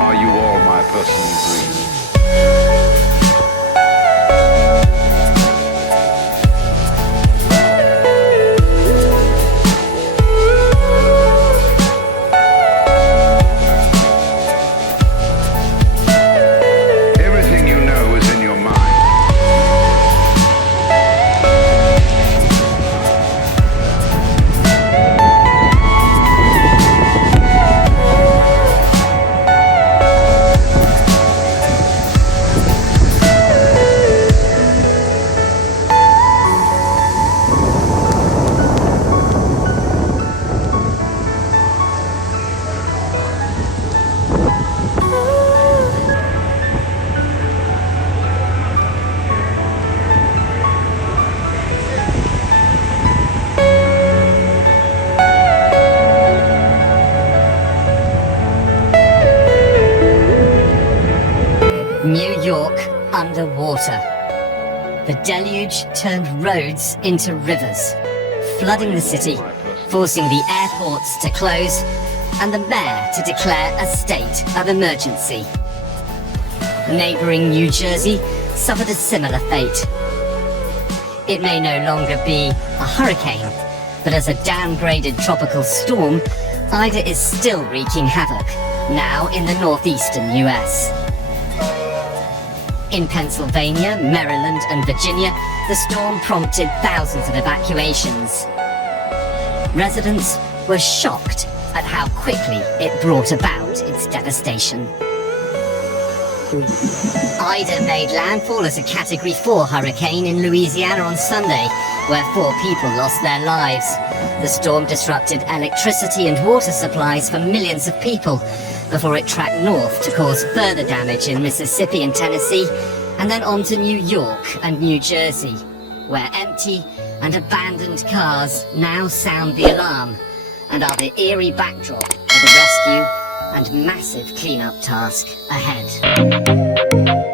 Are you all my personal dreams? Everything you know is in your mind. New York underwater. The deluge turned roads into rivers, flooding the city, forcing the airports to close, and the mayor to declare a state of emergency. Neighboring New Jersey suffered a similar fate. It may no longer be a hurricane, but as a downgraded tropical storm, Ida is still wreaking havoc, now in the northeastern US. In Pennsylvania, Maryland, and Virginia, the storm prompted thousands of evacuations. Residents were shocked at how quickly it brought about its devastation. Ida made landfall as a Category 4 hurricane in Louisiana on Sunday, where 4 people lost their lives. The storm disrupted electricity and water supplies for millions of people, before it tracked north to cause further damage in Mississippi and Tennessee, and then on to New York and New Jersey, where empty and abandoned cars now sound the alarm and are the eerie backdrop for the rescue and massive cleanup task ahead.